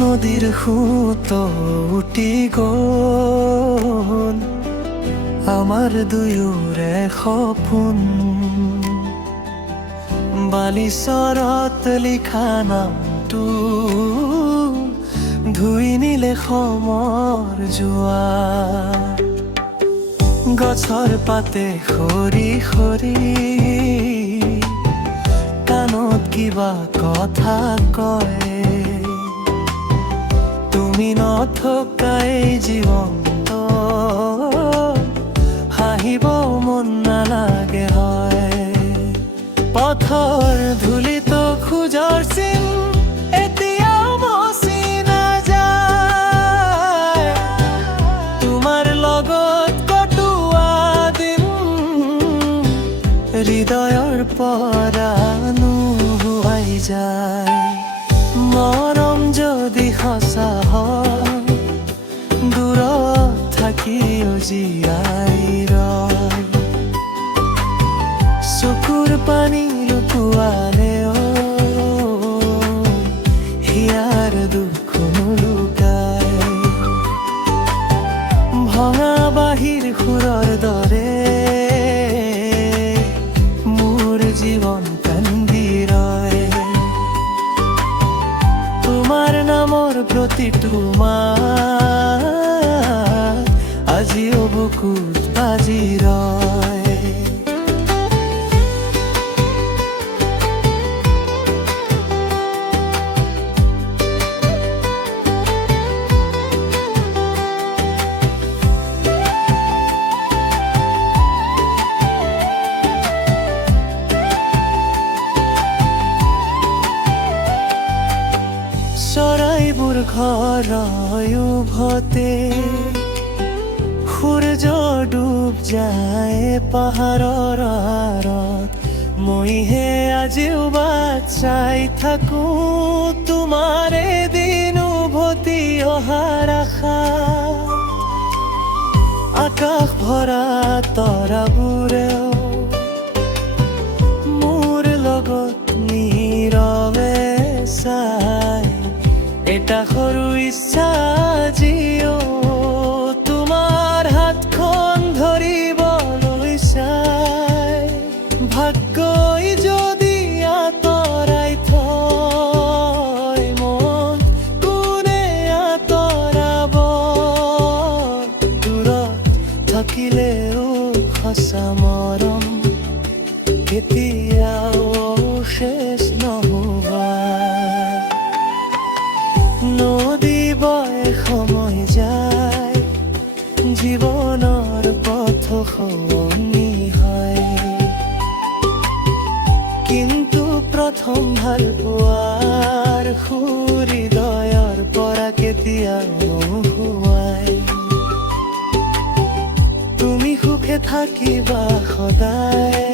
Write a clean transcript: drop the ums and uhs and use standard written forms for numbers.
নদীৰ সোঁত উটি গ'ল আমাৰ দুয়োৰে সপোন বালিচৰত লিখা নামটো ধুই নিলে সমৰ জোৱাৰ গছৰ পাতে সৰি সৰি কাণত কিবা কথা কয় তুমি নথকাই জীৱন্ত হাঁহিব মন নালাগে হয় পথৰ ধূলিত খোজৰ চিন এতিয়াও মচি নাযায় তোমাৰ লগত কটোৱা দিন হৃদয়ৰ পৰা নোহোৱাই যায় মৰম যদি সঁচা হয় দূৰত থাকিও জীয়াই ৰয় চকুৰ পানী লুকুৱালেও হিয়াৰ দুখ নুলুকায় ভঙা বাঁহীৰ সুৰৰ দৰে মোৰ জীৱন কান্দি ৰয় তোমাৰ নামৰ প্ৰতিটো মাত আজিও বুকুত বাজি ৰয় চৰাইবোৰ ঘৰয় উভতে সূৰ্য ডুব যায় পাহাৰৰ আঁৰত মইহে আজিও বাট চাই থাকো তোমাৰ এদিন উভতি অহাৰ আশা আকাশ ভৰা তৰাবোৰেও মোৰ লগত নীৰৱে চাই এটা সৰু ইচ্ছা আজিও তোমাৰ হাতখন ধৰিবলৈ চাই ভাগ্যই যদি আঁতৰাই থয় মন কোনে আঁতৰাব দূৰত থাকিলেও সঁচা মৰম কেতিয়াও শেষ নহ'বা নদী বয় সময় যায় জীৱনৰ পথ সলনি হয় কিন্তু প্ৰথম ভাল পোৱাৰ হৃদয়ৰ পৰা কেতিয়াও নোহোৱাই তুমি সুখে থাকিবা সদায়